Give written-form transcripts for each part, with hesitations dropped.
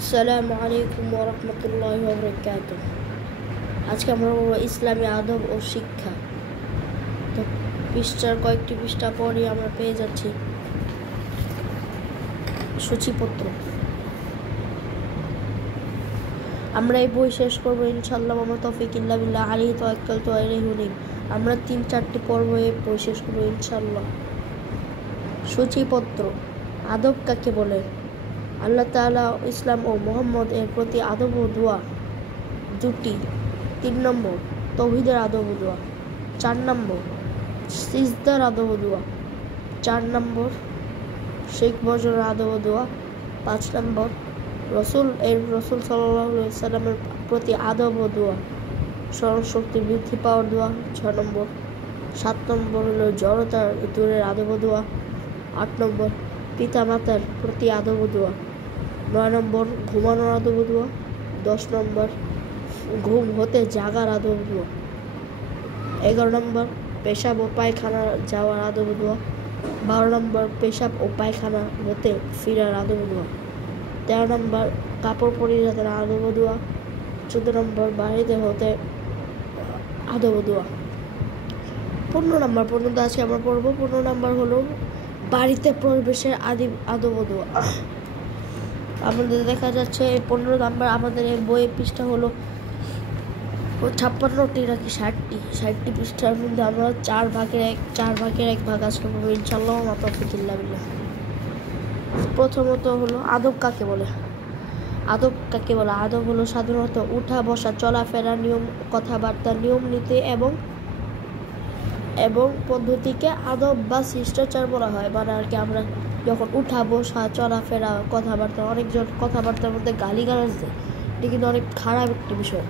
আসসালামু আলাইকুম ওয়া রাহমাতুল্লাহি ওয়া বারাকাতুহু। আজকে আমরা বলবো ইসলামী আদব ও শিক্ষা। তো পৃষ্ঠার কয়েকটি পৃষ্ঠা পরে আমরা পেয়ে যাচ্ছি সূচিপত্র। আমরা এই বই শেষ করবো ইনশাআল্লাহ। আমার তৌফিক ইল্লা বিল্লাহ, আলাইহি তাওয়াক্কালতু ওয়া ইলাইহি উনীব। আমরা 3-4টি পর্ব এই বই শেষ করবো ইনশাআল্লাহ। সূচিপত্র। আদব কাকে বলে? আল্লাহ তাআলা, ইসলাম ও মুহাম্মদ এর প্রতি আদব ও দোয়া। 2টি। 3 নম্বর তাওহীদের আদব ও দোয়া। 4 নম্বর সিজদার আদব ও দোয়া। 4 নম্বর শিরক বর্জনের আদব ও দোয়া। 5 নম্বর রাসূল সাল্লাল্লাহু আলাইহি ওয়াসাল্লামের প্রতি আদব ও দোয়া, স্মরণ শক্তি বৃদ্ধি পাওয়ার দোয়া। 6 নম্বর 7 নম্বর হলো জড়তার দূরের আদব ও দোয়া। 8 নম্বর পিতা মাতার প্রতি আদব ও দোয়া। 9 নম্বর ঘুমানোর আদব ও দোয়া। 10 নম্বর ঘুম হতে জাগার আদব ও দোয়া। 11 নম্বর পেশাব ও পায়খানা যাওয়ার আদব ও দোয়া। 12 নম্বর পেশাব ও পায়খানা হতে ফিরার আদব ও দোয়া। 13 নম্বর কাপড় পরিধানের আদব ও দোয়া। 14 নম্বর বাড়িতে হতে আদব ও দোয়া। 15 নম্বর পর্যন্ত আজকে আমরা পড়ব। 15 নম্বর হলো বাড়িতে প্রবেশের আদব ও দোয়া। আমাদের দেখা যাচ্ছে 15 নম্বর আমাদের এই বইয়ের পৃষ্ঠা হলো 56টি নাকি 60টি পৃষ্ঠার মধ্যে আমরা 4 ভাগের এক ভাগ আজকে পড়ব ইনশাআল্লাহ। ওয়া তাওফিক ইল্লা বিল্লাহ। প্রথমত হলো আদব কাকে বলে? আদব হলো সাধারণত উঠা বসা, চলাফেরা, নিয়ম, কথাবার্তা, নিয়ম নীতি এবং পদ্ধতিকে আদব বা শিষ্টাচার বলা হয়। মানে আর কি, আমরা যখন উঠা বসা, চলাফেরা, কথাবার্তা, অনেকজন কথাবার্তার মধ্যে গালিগালাজ দেয়, এটা কিন্তু অনেক খারাপ একটি বিষয়।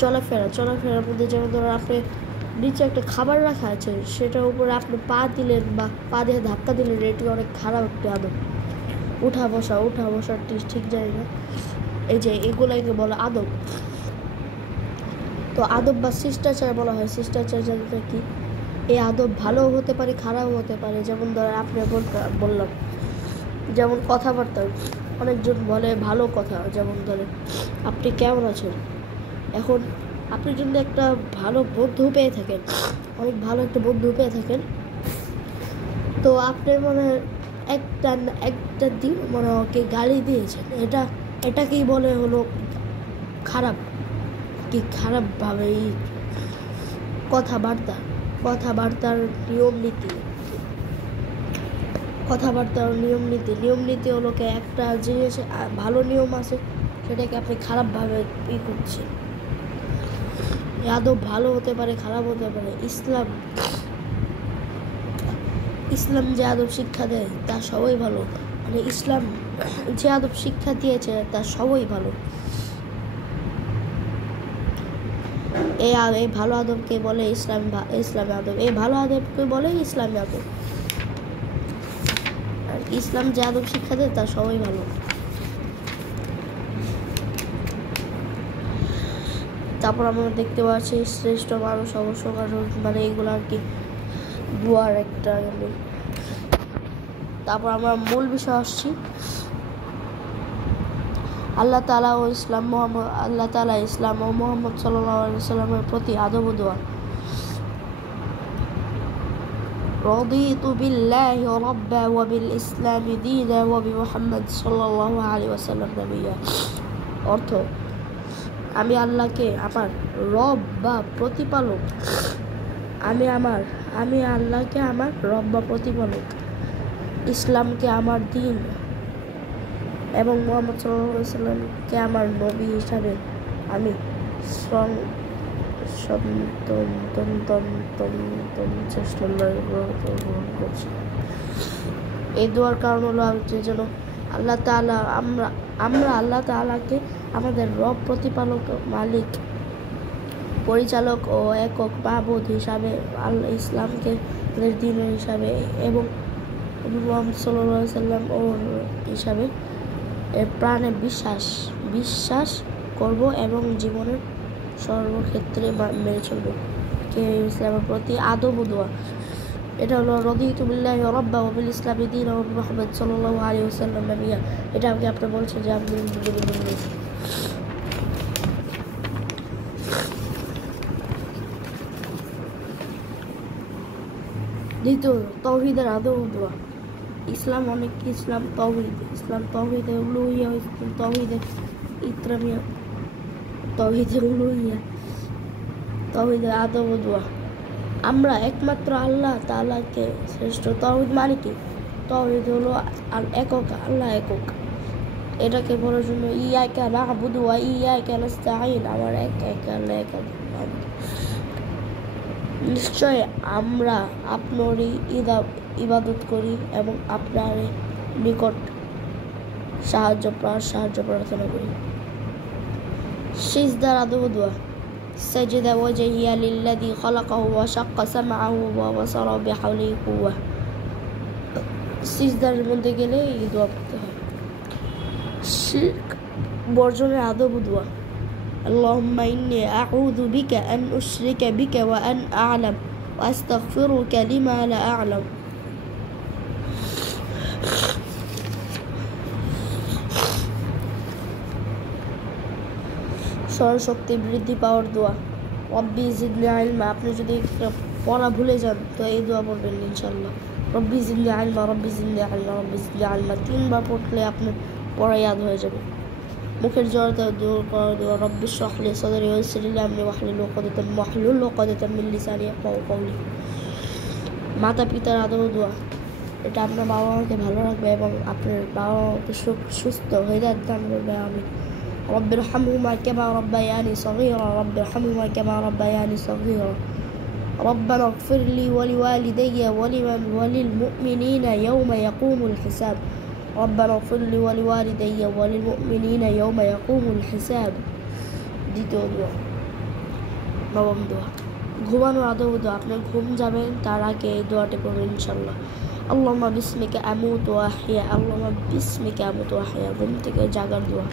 চলাফেরার মধ্যে যেমন ধরুন আপনি নিচে একটা খাবার রাখা আছে, সেটার উপরে আপনি পা দিলেন বা পা দিয়ে ধাক্কা দিলেন, এটি অনেক খারাপ একটি আদব। উঠা বসা ঠিক জানি না, এই যে এগুলাকে বলে আদব। তো আদব বা শিষ্টাচার বলা হয়। শিষ্টাচার জানতে কি? এই আদব ভালো হতে পারে, খারাপও হতে পারে। যেমন ধরেন আপনি বললাম, যেমন কথাবার্তা, অনেকজন বলে ভালো কথা, যেমন ধরেন আপনি কেমন আছেন। এখন আপনি যদি একটা ভালো বন্ধু পেয়ে থাকেন, অনেক ভালো একটা বন্ধু পেয়ে থাকেন, তো আপনি মানে একটা দিন মানে ওকে গালি দিয়েছেন, এটাকেই বলে হলো খারাপ, কি খারাপভাবে কথাবার্তার নিয়ম নীতি হলো একটা জিনিস ভালো নিয়ম আছে, সেটাকে আপনি খারাপভাবে করছেন। আদব ভালো হতে পারে, খারাপ হতে পারে। ইসলাম যে আদব শিক্ষা দেয় তা সবই ভালো। মানে ইসলাম যে আদব শিক্ষা দিয়েছে তা সবই ভালো। এই ভালো আদবকে বলে ইসলামী আদব। এই ভালো আদবকে বলে ইসলামী আদব। আর ইসলাম যে আদব শিক্ষা দেয় তা সবই ভালো। তারপর আমরা দেখতে পাচ্ছি শ্রেষ্ঠ মানুষ, অবশ্য মানুষ, মানে এইগুলো আর কি দুয়ার একটা। তারপর আমরা মূল বিষয় আসছি। আল্লাহ তাআলা ইসলাম ও মুহাম্মদ সাল্লাল্লাহু আলাইহি ওয়াসাল্লামের প্রতি আদব ও দোয়া। রাদিতু বিল্লাহি রাব্বা ওয়া বিল ইসলামি দীনা ওয়া বিমুহাম্মদ সাল্লাল্লাহু আলাইহি ওয়াসাল্লাম নবিয়্যা। অর্থ, আমি আল্লাহকে আমার রব বা প্রতিপালক, আমি আল্লাহকে আমার রব বা প্রতিপালক, ইসলামকে আমার দ্বীন এবং মুহাম্মদ সাল্লাল্লাহু আলাইহি ওয়াসাল্লামকে আমার নবী হিসাবে আমি চেষ্টা গ্রহণ করছি। এই দোয়ার কারণ হলো যেন আল্লাহ তাআলা আমরা আল্লাহ তাআলাকে আমাদের রব, প্রতিপালক, মালিক, পরিচালক ও একক মাবুদ হিসাবে, ইসলামকে আমাদের দ্বীন হিসাবে এবং মুহাম্মদ সাল্লাল্লাহু আলাইহি ওয়াসাল্লাম ও হিসাবে এর প্রাণে বিশ্বাস করব এবং জীবনের সর্বক্ষেত্রে মেনে চলব। ইসলামের প্রতি আদব ও দোয়া। এটা হলো রদিতু বিল্লাহি রাব্বা ওয়া বিল ইসলামি দীনা ওয়া মুহাম্মদ সাল্লাল্লাহু আলাইহি ওয়াসাল্লাম নবিয়্যা। এটা আমাকে আপনি বলছেন যে আমি দ্বিতীয় তাওহীদের আদব ও দোয়া। ইসলাম অনেক ইসলাম তাওহীদে উলুহিয়া, তাওহীদে ইকরামিয়া, তাওহীদে উলুহিয়া, তাওহীদের আদব ও দোয়া। আমরা একমাত্র আল্লাহ তাআলাকে শ্রেষ্ঠ। তাওহীদ মানে কি? তাওহীদ হলো একক, আল্লাহ একক। এটাকে বলার জন্য ইয়াকা না'বুদু ওয়া ইয়াকা নাস্তাঈন, আমার এক আল্লাহ একক। নিশ্চয় আমরা আপনারই ইবাদত করি এবং আপনার নিকট সাহায্য প্রার্থনা করি। সিজদার আদব দোয়া। সাজদা ওয়াজহিয়া লিল্লাযী খালাকাহু ওয়া শাক্কা সামআহু ওয়া বাসারাহু বিহাওলিহি কুওয়া। সিজদার মধ্যে গেলে এই দোয়া পড়তে হয়। শিরক বর্জনের আদব দোয়া। আল্লাহুম্মা ইন্নী আউযু বিকা আন উশরিকা বিকা ওয়া আন আ'লাম ওয়া আস্তাগফিরুকা লিমা লা আ'লাম। স্মরণশক্তি বৃদ্ধি পাওয়ার দোয়া। রব্বি জিদনি ইলমা। আপনি যদি পড়া ভুলে যান তো এই দোয়া পড়বেন ইনশাআল্লাহ। রব্বি জিদনি ইলমা, রব্বি জিদনি ইলমা, রব্বি জিদনি ইলমা। 3 বার পড়লে আপনার পড়া ইয়াদ হয়ে যাবে। মুখের জড়তা দূর করার দোয়া। রব্বি ইশরাহ লি সাদরি ওয়া ইয়াসসির লি আমরি ওয়াহলুল উকদাতাম মিন লিসানি ইয়াফকাহু কওলি। মাতা পিতার আদব দোয়া। এটা আপনার বাবা মাকে ভালো রাখবে এবং আপনার বাবা মাকে সুস্থ হিদায়াত দান করবে। আমিন। رب ارحمهما كما ربياني صغيرا رب ارحمهما كما ربياني صغيرا ربنا اغفر لي ولوالدي وللمؤمنين يوم يقوم الحساب ربنا اغفر لي ولوالدي وللمؤمنين يوم يقوم الحساب। দ্বিতীয় দোয়া। নবম দোয়া। ঘুমানোর আদব দোয়া। আপনি ঘুম যাবেন তার আগে এই দোয়াটি পড়বেন ইনশাআল্লাহ। আল্লাহুম্মা বিসমিকা আমুতু ওয়া আহইয়া, আল্লাহুম্মা বিসমিকা আমুতু ওয়া আহইয়া। ঘুম থেকে জাগার দোয়া।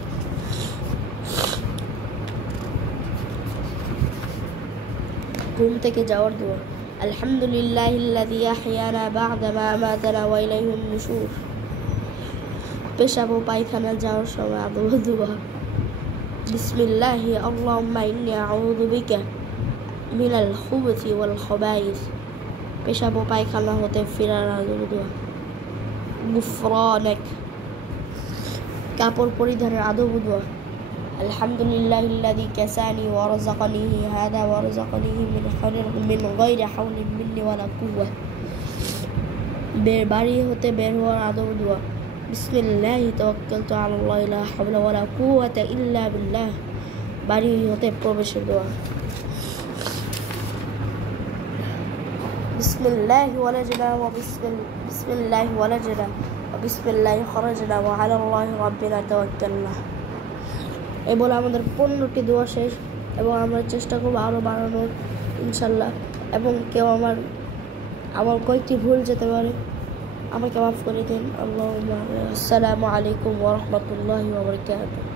ঘুম থেকে যাওয়ার দোয়া। আলহামদুলিল্লাহিল্লাযী আহইয়ানা বা'দা মা আমাতানা ওয়া ইলাইহিন নুশুর। পেশাব ও পায়খানা যাওয়ার সময় আদব দোয়া। বিসমিল্লাহি আল্লাহুম্মা ইন্নী আউযু বিকা মিনাল খুবুসি ওয়াল খাবাইস। পেশাব ও পায়খানা হতে ফেরার আদব দোয়া। গুফরানাক। কাপড় পরিধানের আদব দোয়া। আলহামদুলিল্লাহিল্লাযী কাসানি ওয়া রাযাকানিহি হাদা ওয়া রাযাকানিহি মিন গায়রি হাওলিন মিন্নি ওয়ালা কুওয়া। বাড়ি হতে বের হওয়ার আদব দোয়া। বিসমিল্লাহি তাওয়াক্কালতু আলাল্লাহি লা হাওলা ওয়ালা কুওয়াতা ইল্লা বিল্লাহ। বাড়ি হতে প্রবেশের দোয়া। বিসমিল্লাহি ওয়ালাজনা ওয়া বিসমিল্লাহি ওয়ালাজনা ওয়া বিসমিল্লাহি খরাজনা ওয়া আলাল্লাহি রাব্বিনা তাওয়াক্কালনা। এই বলে আমাদের 15টি দোয়া শেষ এবং আমরা চেষ্টা করবো আরও বাড়ানোর ইনশাল্লাহ। এবং কেউ আমার কয়েকটি ভুল যেতে পারে, আমাকে মাফ করে দিন। আসসালামু আলাইকুম ওয়া রাহমাতুল্লাহি ওয়া বারাকাতুহু।